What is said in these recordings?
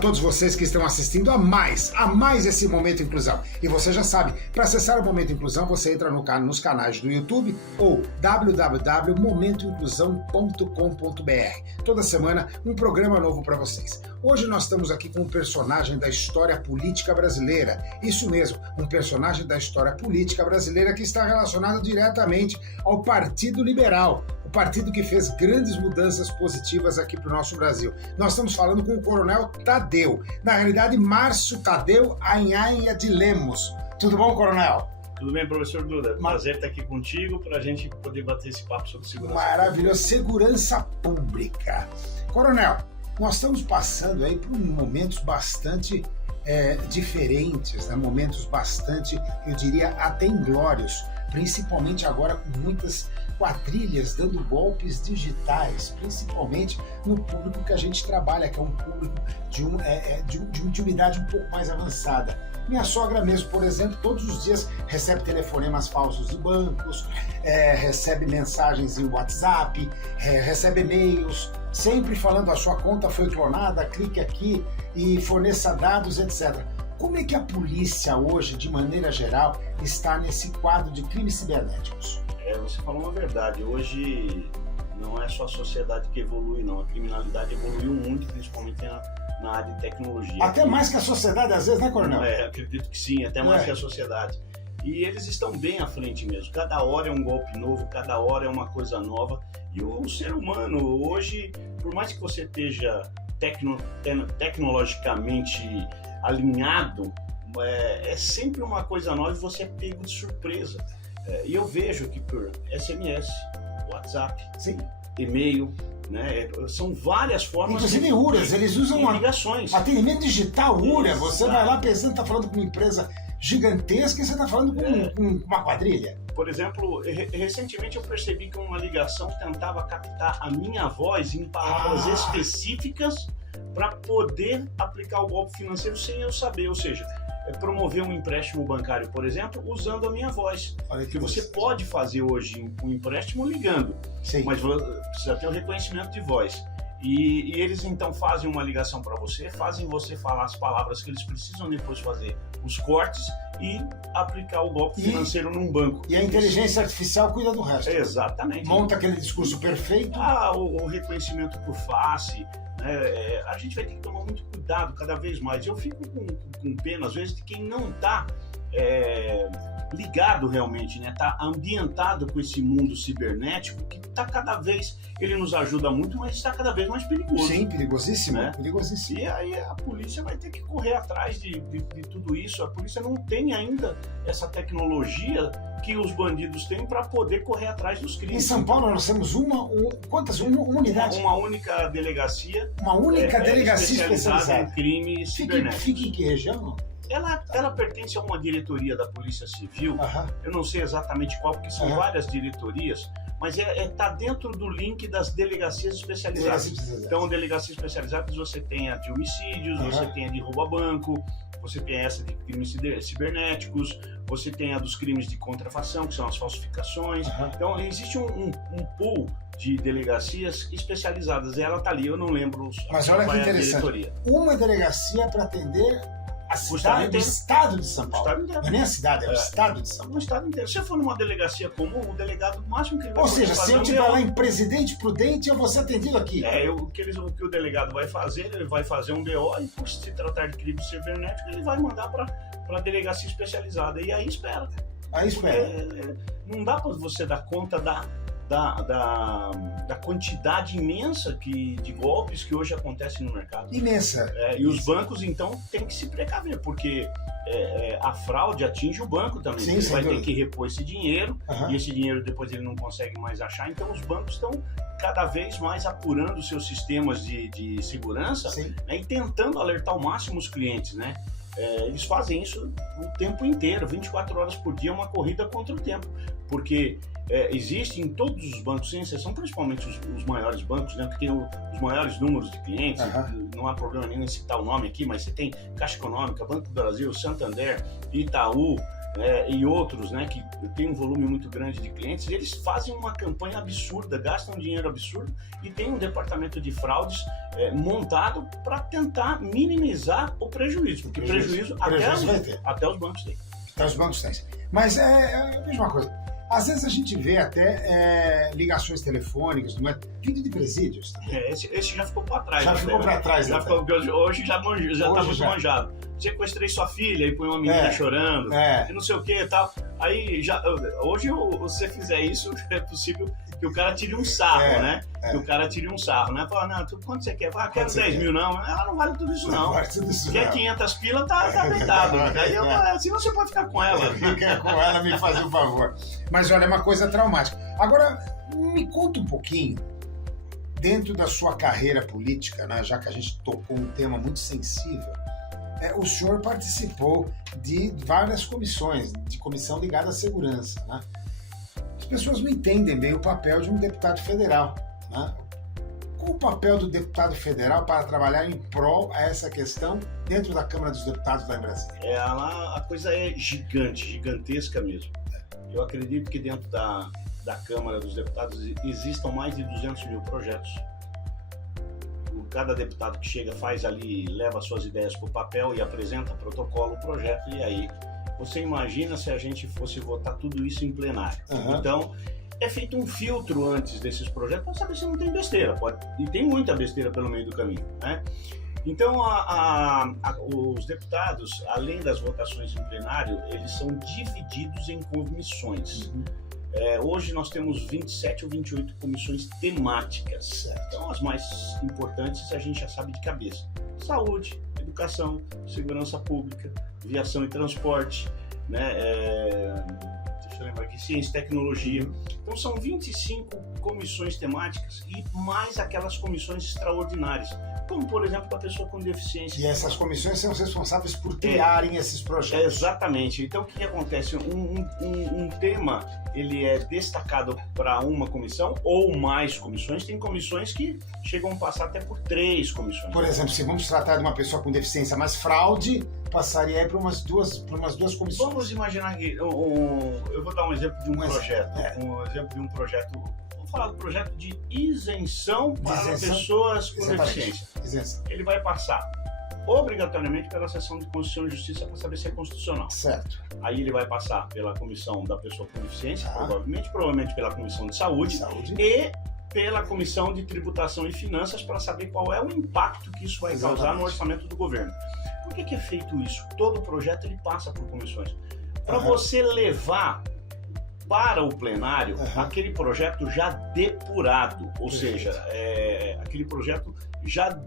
todos vocês que estão assistindo a mais esse Momento Inclusão. E você já sabe, para acessar o Momento Inclusão, você entra nos canais do YouTube ou www.momentoinclusão.com.br. Toda semana, um programa novo para vocês. Hoje nós estamos aqui com um personagem da história política brasileira. Isso mesmo, um personagem da história política brasileira que está relacionado diretamente ao Partido Liberal, o partido que fez grandes mudanças positivas aqui para o nosso Brasil. Nós estamos falando com o Coronel Tadeu, na realidade, Márcio Tadeu Anhanha de Lemos. Tudo bom, Coronel? Tudo bem, professor Duda? Prazer estar aqui contigo para a gente poder bater esse papo sobre segurança. Maravilhoso, segurança pública. Coronel, nós estamos passando aí por momentos bastante diferentes, né? Momentos bastante, eu diria, até inglórios, principalmente agora com muitas quadrilhas dando golpes digitais, principalmente no público que a gente trabalha, que é um público de uma idade um pouco mais avançada. Minha sogra mesmo, por exemplo, todos os dias recebe telefonemas falsos de bancos, recebe mensagens em WhatsApp, recebe e-mails, sempre falando a sua conta foi clonada, clique aqui e forneça dados, etc. Como é que a polícia hoje, de maneira geral, está nesse quadro de crimes cibernéticos? Você falou uma verdade. Hoje não é só a sociedade que evolui, não. A criminalidade evoluiu muito, principalmente na área de tecnologia. Até mais que a sociedade, às vezes, né, Coronel? Acredito que sim, até mais que a sociedade. E eles estão bem à frente mesmo. Cada hora é um golpe novo, cada hora é uma coisa nova. E o ser humano, hoje, por mais que você esteja tecnologicamente alinhado, é sempre uma coisa nova e você é pego de surpresa. E eu vejo que por SMS, WhatsApp, sim, e-mail, né, são várias formas. Inclusive URAs, eles usam ligações. Atendimento digital URA. Você vai lá pensando que está falando com uma empresa gigantesca e você está falando com uma quadrilha. Por exemplo, recentemente eu percebi que uma ligação tentava captar a minha voz em palavras específicas para poder aplicar o golpe financeiro sem eu saber, ou seja, promover um empréstimo bancário, por exemplo, usando a minha voz. Olha que você pode fazer hoje um empréstimo ligando, sim, mas precisa ter o reconhecimento de voz. E eles então fazem uma ligação para você, fazem você falar as palavras que eles precisam depois fazer os cortes e aplicar o golpe financeiro num banco. E a inteligência artificial cuida do resto. Exatamente. Monta aquele discurso perfeito. O reconhecimento por face, né? A gente vai ter que tomar muito cuidado cada vez mais. Eu fico com pena, às vezes, de quem não está ligado realmente, né? Tá ambientado com esse mundo cibernético que está cada vez, ele nos ajuda muito, mas está cada vez mais perigoso. Sim, perigosíssimo, né? Perigosíssimo. E aí a polícia vai ter que correr atrás de tudo isso. A polícia não tem ainda essa tecnologia que os bandidos têm para poder correr atrás dos crimes. Em São Paulo nós temos uma unidade? Uma única delegacia. Uma única delegacia especializada em crime cibernético. Fica em que região? Ela pertence a uma diretoria da Polícia Civil, eu não sei exatamente qual, porque são várias diretorias, mas tá dentro do link das delegacias especializadas. Então, delegacias especializadas, você tem a de homicídios, você tem a de roubo a banco, você tem essa de crimes cibernéticos, você tem a dos crimes de contrafação, que são as falsificações. Então, existe um pool de delegacias especializadas, e ela tá ali, eu não lembro. Mas olha que interessante, uma delegacia para atender a cidade do estado de São Paulo. Não é nem a cidade, é o estado de São Paulo. O estado inteiro. Se você for numa delegacia comum, o delegado, o máximo que ele vai fazer... Ou seja, se eu estiver lá em Presidente Prudente, eu vou ser atendido aqui. O que o delegado vai fazer, ele vai fazer um BO e, por se tratar de crime cibernético, ele vai mandar para a delegacia especializada. E aí espera. Não dá para você dar conta da quantidade imensa de golpes que hoje acontecem no mercado. Imensa. E os bancos, então, têm que se precaver, porque a fraude atinge o banco também. Sim, ele vai ter que repor esse dinheiro, e esse dinheiro depois ele não consegue mais achar. Então, os bancos estão cada vez mais apurando seus sistemas de segurança, né, e tentando alertar ao máximo os clientes, né? Eles fazem isso o tempo inteiro, 24 horas por dia, uma corrida contra o tempo, porque existe em todos os bancos, sem exceção, principalmente os maiores bancos, né, que tem os maiores números de clientes, não há problema nenhum em citar o nome aqui, mas você tem Caixa Econômica, Banco do Brasil, Santander, Itaú, e outros, né, que tem um volume muito grande de clientes, eles fazem uma campanha absurda, gastam dinheiro absurdo e tem um departamento de fraudes montado para tentar minimizar o prejuízo, porque prejuízo até os bancos têm. Até os bancos têm. Mas veja uma coisa, às vezes a gente vê até ligações telefônicas, vindo de presídios. Esse já ficou para trás. Já ficou para trás. Hoje já está muito manjado. Sequestrei sua filha e põe uma menina chorando, e não sei o que e tal. Aí, hoje, se você fizer isso, é possível que o cara tire um sarro, né? Que o cara tire um sarro, né? Fala, não, quanto você quer? Quero 10 mil, não. Ela não vale tudo isso, não. Quer 500 pilas, tá deitado. Aí assim você pode ficar com ela. Fica com ela, me faz um favor. Mas olha, é uma coisa traumática. Agora, me conta um pouquinho, dentro da sua carreira política, né? Já que a gente tocou um tema muito sensível, o senhor participou de várias comissões, de comissão ligada à segurança, né? As pessoas não entendem bem o papel de um deputado federal, né? Qual o papel do deputado federal para trabalhar em prol a essa questão dentro da Câmara dos Deputados lá em Brasília? A coisa é gigantesca mesmo. Eu acredito que dentro da Câmara dos Deputados existam mais de 200 mil projetos. Cada deputado que chega faz ali, leva suas ideias para o papel e apresenta protocolo, projeto, e aí você imagina se a gente fosse votar tudo isso em plenário. Então, é feito um filtro antes desses projetos para saber se não tem besteira. E tem muita besteira pelo meio do caminho, né? Então, os deputados, além das votações em plenário, eles são divididos em comissões. Hoje nós temos 27 ou 28 comissões temáticas. Então, as mais importantes a gente já sabe de cabeça: saúde, educação, segurança pública, viação e transporte, né? Deixa eu lembrar aqui, ciência e tecnologia. Então, são 25 comissões temáticas e mais aquelas comissões extraordinárias, como, por exemplo, da pessoa com deficiência. E essas comissões são responsáveis por criarem esses projetos. Exatamente. Então, o que acontece? Um tema, ele é destacado para uma comissão ou mais comissões. Tem comissões que chegam a passar até por 3 comissões. Por exemplo, se vamos tratar de uma pessoa com deficiência, mas fraude, passaria para umas duas comissões. Vamos imaginar que eu vou dar um exemplo de um projeto. Um exemplo de um projeto. Vamos falar do projeto de isenção para pessoas com deficiência. Isenção. Ele vai passar obrigatoriamente pela sessão de Constituição e Justiça para saber se é constitucional. Certo. Aí ele vai passar pela comissão da pessoa com deficiência, provavelmente pela comissão de saúde e pela comissão de tributação e finanças para saber qual é o impacto que isso vai causar no orçamento do governo. Por que é feito isso? Todo projeto ele passa por comissões. Para você levar para o plenário aquele projeto já depurado, ou seja, aquele projeto já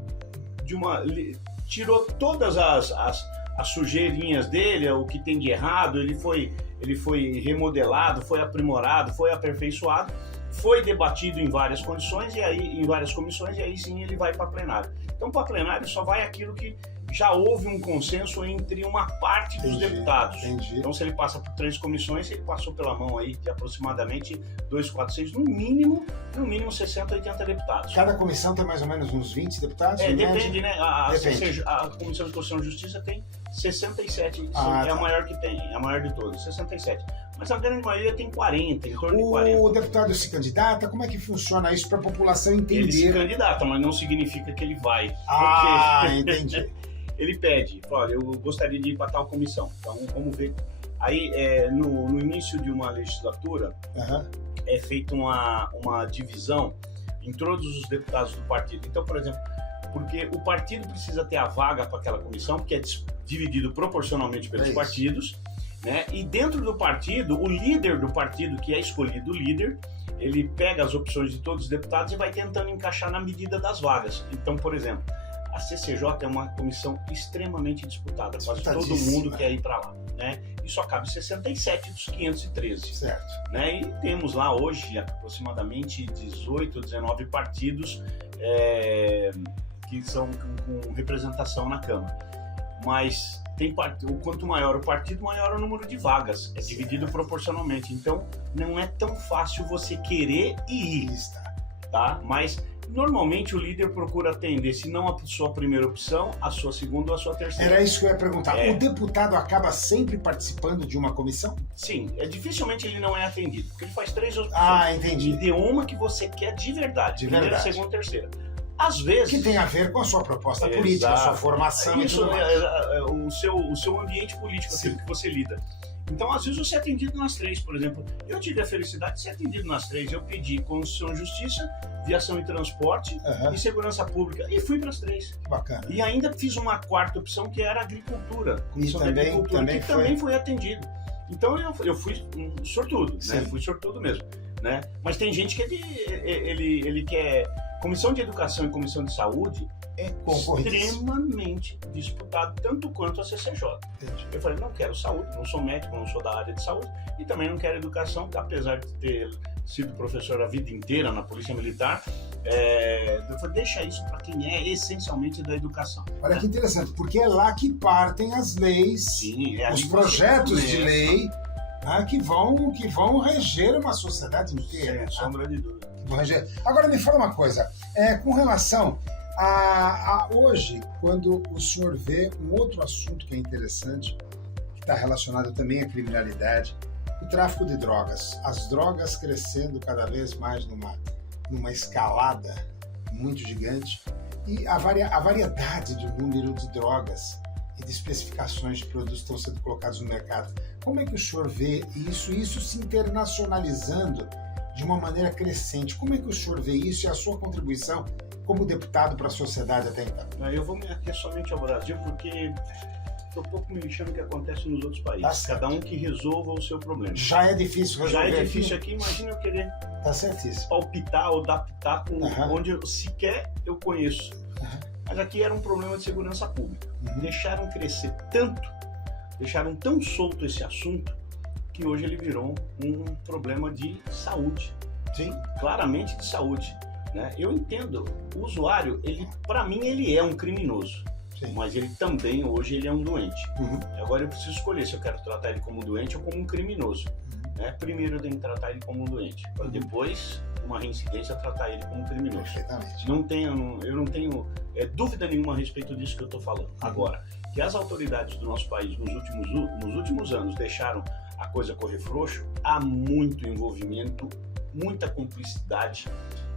tirou todas as sujeirinhas dele, o que tem de errado, ele foi remodelado, foi aprimorado, foi aperfeiçoado, foi debatido em várias comissões e aí sim ele vai para plenário. Então, para plenário só vai aquilo que já houve um consenso entre uma parte dos deputados. Então, se ele passa por 3 comissões, ele passou pela mão aí de aproximadamente 2, 4, 6, no mínimo 60, 80 deputados. Cada comissão tem mais ou menos uns 20 deputados? Depende, né? A Comissão de Constituição e Justiça tem 67, é a maior que tem, é a maior de todas, 67. Mas a grande maioria tem 40, em torno de 40. O deputado se candidata? Como é que funciona isso para a população entender? Ele se candidata, mas não significa que ele vai. Entendi. Ele pede, olha, eu gostaria de ir para tal comissão, então vamos ver. Aí, no início de uma legislatura, é feita uma divisão em todos os deputados do partido. Então, por exemplo, porque o partido precisa ter a vaga para aquela comissão, que é dividido proporcionalmente pelos partidos, né? E dentro do partido, o líder do partido, que é escolhido o líder, ele pega as opções de todos os deputados e vai tentando encaixar na medida das vagas. Então, por exemplo, a CCJ é uma comissão extremamente disputada, quase todo mundo quer ir para lá, né? E só cabe 67 dos 513. Certo. Né? E temos lá hoje aproximadamente 18, 19 partidos que são com representação na Câmara. Mas quanto maior o partido, maior o número de vagas. É dividido proporcionalmente. Então, não é tão fácil você querer ir, tá? Mas Normalmente o líder procura atender, se não a sua primeira opção, a sua segunda ou a sua terceira. Era isso que eu ia perguntar. O deputado acaba sempre participando de uma comissão? Sim, dificilmente ele não é atendido, porque ele faz 3 opções. Entendi. Me dê uma que você quer de verdade. Primeira, segunda, terceira. Às vezes... Que tem a ver com a sua proposta política, a sua formação isso, e tudo mais. O seu ambiente político, aquilo que você lida. Então, às vezes, você é atendido nas 3, por exemplo. Eu tive a felicidade de ser atendido nas 3. Eu pedi Constituição e Justiça, Viação e Transporte e Segurança Pública. E fui para as 3. Bacana. E ainda fiz uma 4ª opção, que era Agricultura. Comissão da Agricultura, que também foi atendido. Então, eu fui sortudo, né? Fui sortudo mesmo. Né? Mas tem gente que ele quer... Comissão de Educação e Comissão de Saúde é extremamente disputado, tanto quanto a CCJ. Entendi. Eu falei, não quero saúde, não sou médico, não sou da área de saúde, e também não quero educação, apesar de ter sido professor a vida inteira na Polícia Militar. Eu falei, deixa isso para quem é essencialmente da educação. Olha que interessante, porque é lá que partem as leis, os projetos de lei, que vão reger uma sociedade inteira. Sem sombra de dúvida. Agora me fala uma coisa, com relação a hoje, quando o senhor vê um outro assunto que é interessante, que está relacionado também à criminalidade, o tráfico de drogas, as drogas crescendo cada vez mais numa escalada muito gigante, e a variedade de número de drogas e de especificações de produtos que estão sendo colocados no mercado. Como é que o senhor vê isso se internacionalizando de uma maneira crescente? Como é que o senhor vê isso e a sua contribuição como deputado para a sociedade até então? Eu vou me ater somente ao Brasil, porque estou pouco me lixando o que acontece nos outros países. Cada um que resolva o seu problema. Já é difícil resolver. Já é difícil aqui, imagina eu querer palpitar ou dar pitaco onde sequer eu conheço. Mas aqui era um problema de segurança pública. Deixaram crescer tanto, deixaram tão solto esse assunto, que hoje ele virou um problema de saúde. Sim. Claramente de saúde. Né? Eu entendo, o usuário, para mim, ele é um criminoso. Sim. Mas ele também, hoje, ele é um doente. Agora eu preciso escolher se eu quero tratar ele como um doente ou como um criminoso. Né? Primeiro eu tenho que tratar ele como um doente, para depois, uma reincidência, tratar ele como um criminoso. Perfeitamente. Eu não tenho dúvida nenhuma a respeito disso que eu estou falando. Agora, que as autoridades do nosso país, nos últimos anos, deixaram a coisa correr frouxo, há muito envolvimento, muita cumplicidade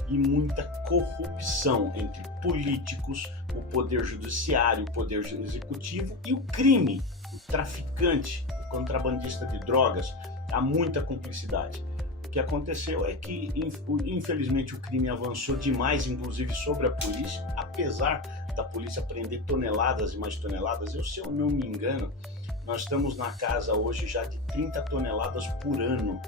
e muita corrupção entre políticos, o poder judiciário, o poder executivo e o crime, o traficante, o contrabandista de drogas. Há muita cumplicidade. O que aconteceu é que, infelizmente, o crime avançou demais, inclusive sobre a polícia, apesar da polícia prender toneladas e mais toneladas. Se eu não me engano, nós estamos na casa hoje já de 30 toneladas por ano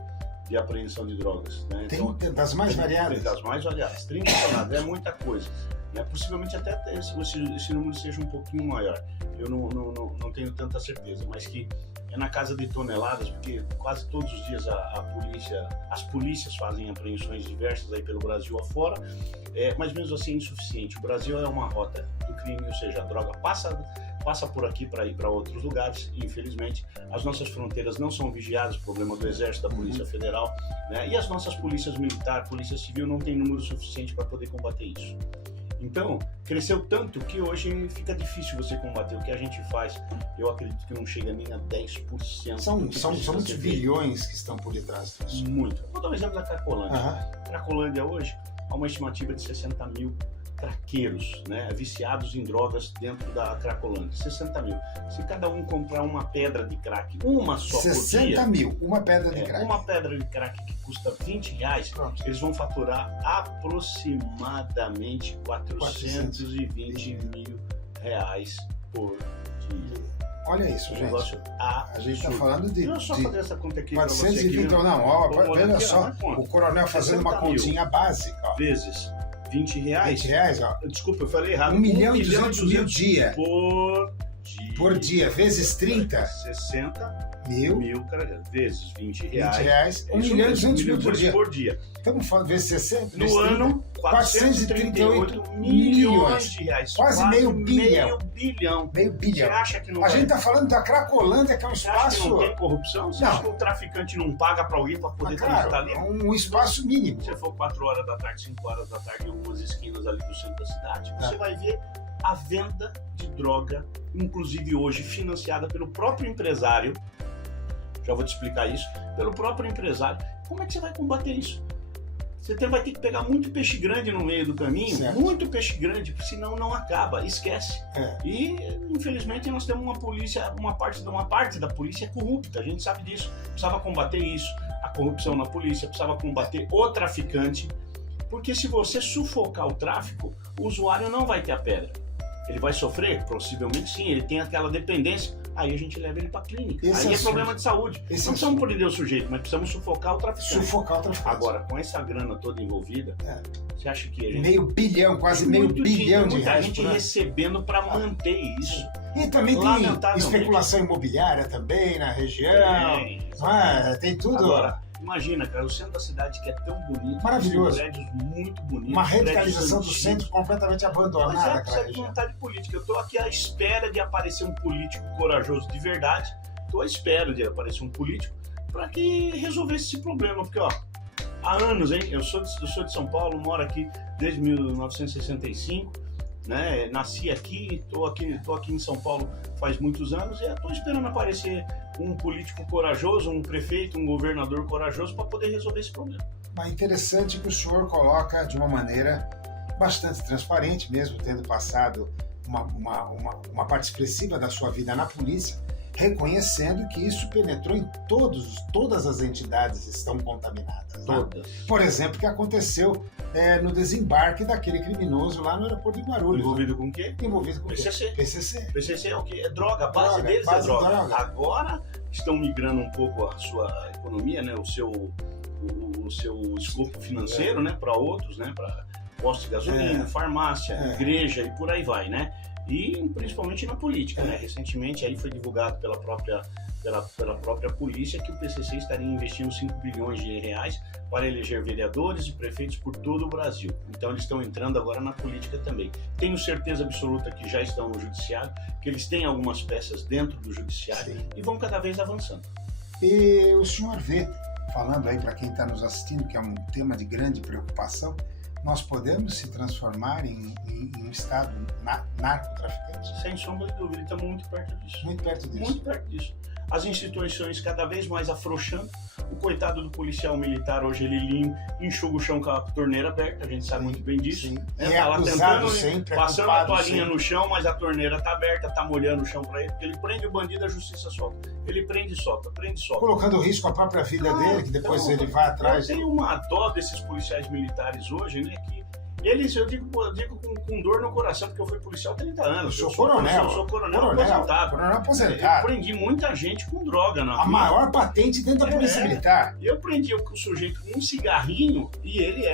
de apreensão de drogas. Né? Então, das mais variadas? Das mais variadas. 30 toneladas é muita coisa. Né? Possivelmente até esse número seja um pouquinho maior. Eu não tenho tanta certeza, mas que é na casa de toneladas, porque quase todos os dias as polícias fazem apreensões diversas aí pelo Brasil afora, mas mesmo assim é insuficiente. O Brasil é uma rota do crime, ou seja, a droga passa por aqui para ir para outros lugares, e infelizmente as nossas fronteiras não são vigiadas, problema do Exército, da Polícia Federal, né? E as nossas polícias militar, Polícia Civil não tem número suficiente para poder combater isso. Então, cresceu tanto que hoje fica difícil você combater. O que a gente faz, eu acredito que não chega nem a 10%. São muitos bilhões que estão por detrás disso. Muito. Vou dar um exemplo da Cracolândia. Cracolândia hoje há uma estimativa de 60 mil craqueiros, né, viciados em drogas dentro da Cracolândia. 60 mil. Se cada um comprar uma pedra de crack, uma só 60 por dia... 60 mil, uma pedra de crack. Uma pedra de crack que custa R$20, pronto, eles vão faturar aproximadamente 420 mil reais por dia. Olha isso, gente. A gente está falando de... Deixa eu só fazer essa conta aqui 420, para você. Não, olha só, o coronel fazendo uma continha básica. Ó. Vezes R$20. R$20, ó. Desculpa, eu falei errado. 1.200.000 dia. Por dia. Por dia, vezes 30? 60 mil, vezes R$20. R$20, 1.200.000 por dia. Estamos falando vezes 60? No ano, 438 milhões de reais. Quase meio bilhão. Meio bilhão. Você acha que não A gente está falando da Cracolândia, que é um espaço... Você acha que não tem corrupção? Você acha que o traficante não paga para alguém para poder transitar ali? É um espaço mínimo. Se você for 4 horas da tarde, 5 horas da tarde, em algumas esquinas ali do centro da cidade, você vai ver a venda de droga, inclusive hoje financiada pelo próprio empresário. Já vou te explicar isso. Pelo próprio empresário. Como é que você vai combater isso? Você vai ter que pegar muito peixe grande no meio do caminho, certo. Muito peixe grande, senão não acaba, esquece. E, infelizmente, nós temos uma polícia, uma parte da polícia é corrupta, a gente sabe disso. Precisava combater isso, a corrupção na polícia, precisava combater o traficante, porque se você sufocar o tráfico, o usuário não vai ter a pedra. Ele vai sofrer? Possivelmente sim, ele tem aquela dependência. Aí a gente leva ele para a clínica. Aí é problema de saúde. Não precisamos prender o sujeito, mas precisamos sufocar o traficante. Agora, com essa grana toda envolvida, você acha que a gente... Meio bilhão, quase meio bilhão de reais. Muita gente recebendo para manter isso. E também tem especulação imobiliária também na região. Tem tudo. Agora, imagina, cara, o centro da cidade que é tão bonito. Maravilhoso. Prédios muito bonitos. Uma revitalização do centro completamente abandonada. Mas precisa de vontade política. Eu estou aqui à espera de aparecer um político corajoso de verdade. Estou à espera de aparecer um político para que resolvesse esse problema. Porque, ó, há anos, hein? Eu sou de São Paulo, moro aqui desde 1965. Né? Nasci aqui, estou aqui em São Paulo faz muitos anos e estou esperando aparecer um político corajoso, um prefeito, um governador corajoso para poder resolver esse problema. Mas interessante que o senhor coloca de uma maneira bastante transparente, mesmo tendo passado uma parte expressiva da sua vida na polícia, reconhecendo que isso penetrou em todas as entidades estão contaminadas. Todas. Né? Por exemplo, o que aconteceu no desembarque daquele criminoso lá no aeroporto de Guarulhos. Envolvido com o quê? Envolvido com PCC. PCC é o quê? É droga. A base deles é droga. Agora estão migrando um pouco a sua economia, né? o seu escopo financeiro, né? Para outros, né? Para posto de gasolina, farmácia, igreja e por aí vai, né? E principalmente na política, né? Recentemente aí foi divulgado pela própria polícia que o PCC estaria investindo 5 bilhões de reais para eleger vereadores e prefeitos por todo o Brasil. Então eles estão entrando agora na política também. Tenho certeza absoluta que já estão no judiciário, que eles têm algumas peças dentro do judiciário e vão cada vez avançando. E o senhor vê, falando aí para quem está nos assistindo, que é um tema de grande preocupação, nós podemos se transformar em um estado narcotraficante? Sem sombra de dúvida, estamos muito perto disso. Muito perto disso. Muito perto disso. As instituições cada vez mais afrouxando. O coitado do policial militar, hoje ele enxuga o chão com a torneira aberta, a gente sabe muito bem disso. É acusado sempre, passando a toalhinha no chão, mas a torneira está aberta, está molhando o chão para ele, porque ele prende o bandido, a justiça solta. Ele prende e solta, prende e solta. Colocando em risco a própria vida dele, que depois ele vai atrás. Eu tenho uma dó desses policiais militares hoje, né, que eles, eu digo com dor no coração, porque eu fui policial há 30 anos. Eu sou coronel aposentado. Eu prendi muita gente com droga na rua. A maior patente dentro da polícia militar. Eu prendi o sujeito com um cigarrinho e ele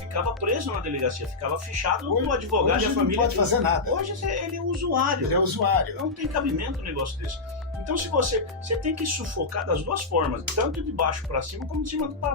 ficava preso na delegacia, ficava fichado do advogado e a família. Não pode fazer nada. Hoje ele é usuário. Ele é usuário. Não tem cabimento um negócio desse. Então, se você tem que sufocar das duas formas, tanto de baixo para cima como de cima para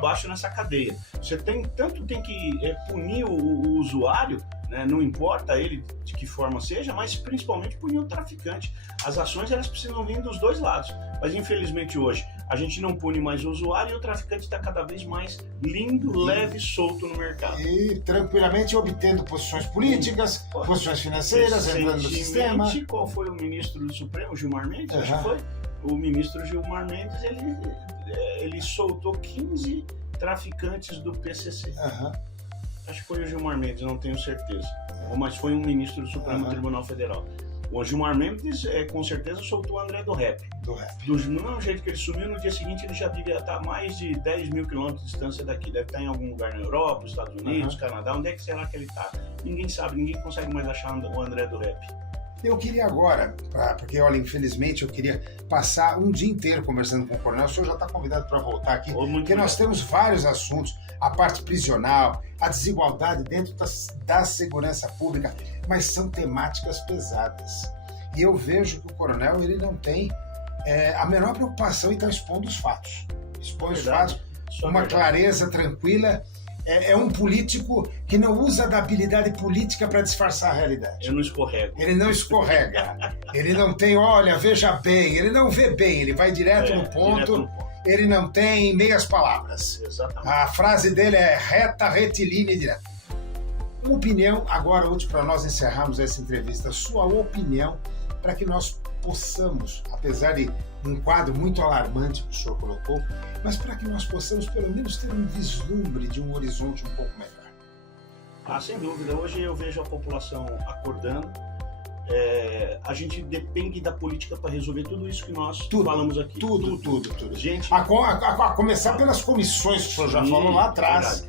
baixo nessa cadeia. Você tem que punir o usuário, né? Não importa ele de que forma seja, mas principalmente punir o traficante. As ações elas precisam vir dos dois lados, mas infelizmente hoje a gente não pune mais o usuário e o traficante está cada vez mais lindo, leve, solto no mercado. E tranquilamente obtendo posições políticas, posições financeiras, entrando no sistema. Qual foi o ministro do Supremo, Gilmar Mendes? Acho que foi. O ministro Gilmar Mendes, ele soltou 15 traficantes do PCC. Acho que foi o Gilmar Mendes, não tenho certeza. Mas foi um ministro do Supremo Tribunal Federal. O Gilmar Mendes, com certeza, soltou o André do Rap. Do mesmo jeito que ele sumiu, no dia seguinte ele já devia estar a mais de 10 mil quilômetros de distância daqui. Deve estar em algum lugar na Europa, Estados Unidos, Canadá. Onde é que será que ele está? Ninguém sabe, ninguém consegue mais achar o André do Rap. Eu queria agora, porque olha, infelizmente eu queria passar um dia inteiro conversando com o coronel. O senhor já está convidado para voltar aqui, porque nós temos vários assuntos, a parte prisional, a desigualdade dentro da segurança pública, mas são temáticas pesadas. E eu vejo que o coronel ele não tem a menor preocupação em estar expondo os fatos. Expõe os fatos, uma clareza tranquila. É um político que não usa da habilidade política para disfarçar a realidade. Eu não escorrego. Ele não escorrega. Ele não tem, olha, veja bem. Ele não vê bem, ele vai direto no ponto. Ele não tem meias palavras. Exatamente. A frase dele é reta, retilínea e direta. Uma opinião, agora útil para nós encerrarmos essa entrevista, sua opinião, para que nós possamos, apesar de um quadro muito alarmante que o senhor colocou, mas para que nós possamos pelo menos ter um vislumbre de um horizonte um pouco melhor. Sem dúvida. Hoje eu vejo a população acordando. A gente depende da política para resolver tudo isso que nós falamos aqui. Tudo. Gente, a começar pelas comissões que o senhor já falou lá atrás.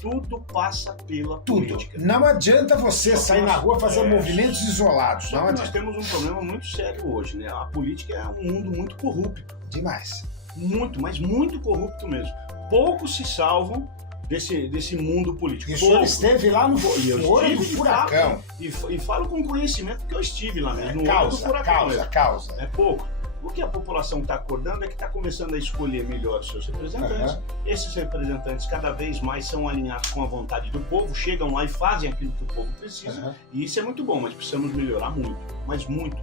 Tudo passa pela política. Não adianta você sair na rua fazer movimentos isolados. Não adianta. Nós temos um problema muito sério hoje, né? A política é um mundo muito corrupto. Demais. Muito, mas muito corrupto mesmo. Poucos se salvam desse mundo político. E o senhor esteve lá no olho do furacão. E falo com conhecimento que eu estive lá mesmo. Causa. É pouco. O que a população está acordando é que está começando a escolher melhor os seus representantes. Esses representantes cada vez mais são alinhados com a vontade do povo, chegam lá e fazem aquilo que o povo precisa. E isso é muito bom, mas precisamos melhorar muito. Mas muito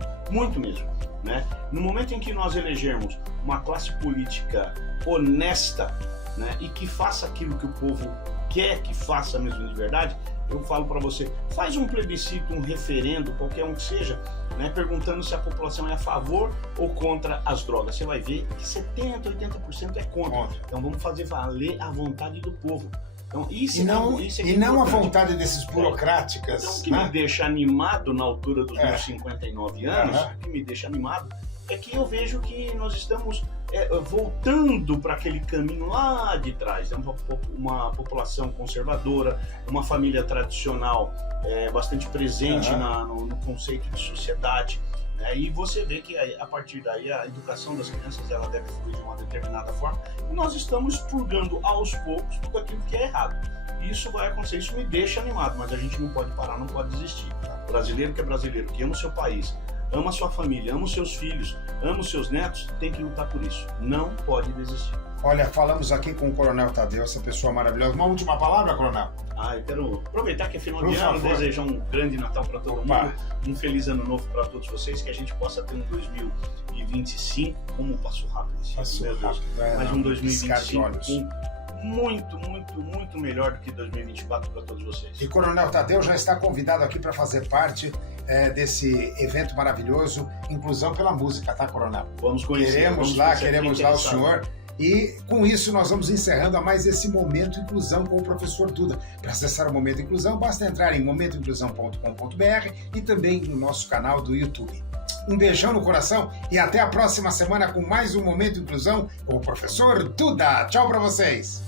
mesmo. Né? No momento em que nós elegermos uma classe política honesta, né, e que faça aquilo que o povo quer que faça mesmo de verdade, eu falo para você, faz um plebiscito, um referendo, qualquer um que seja, né, perguntando se a população é a favor ou contra as drogas. Você vai ver que 70%, 80% é contra. Então vamos fazer valer a vontade do povo. Então, não a vontade desses burocráticas. Então o que me deixa animado na altura dos meus 59 anos, o que me deixa animado é que eu vejo que nós estamos voltando para aquele caminho lá de trás. Temos uma população conservadora, uma família tradicional bastante presente no conceito de sociedade. E você vê que a partir daí a educação das crianças ela deve fluir de uma determinada forma. E nós estamos expurgando aos poucos tudo aquilo que é errado. Isso vai acontecer, isso me deixa animado, mas a gente não pode parar, não pode desistir. O brasileiro que é brasileiro, que ama o seu país, ama a sua família, ama os seus filhos, ama os seus netos, tem que lutar por isso. Não pode desistir. Olha, falamos aqui com o Coronel Tadeu, essa pessoa maravilhosa. Uma última palavra, Coronel? Eu quero aproveitar que é final de ano, desejar um grande Natal para todo mundo, um feliz ano novo para todos vocês, que a gente possa ter um 2025, como passou rápido esse ano, meu Deus, mas um 2025 muito melhor do que 2024 para todos vocês. E Coronel Tadeu já está convidado aqui para fazer parte desse evento maravilhoso, Inclusão pela Música, tá, Coronel? Vamos conhecer. Queremos lá o senhor. E com isso nós vamos encerrando a mais esse Momento Inclusão com o professor Duda. Para acessar o Momento Inclusão, basta entrar em momentoinclusão.com.br e também no nosso canal do YouTube. Um beijão no coração e até a próxima semana com mais um Momento Inclusão com o professor Duda. Tchau para vocês!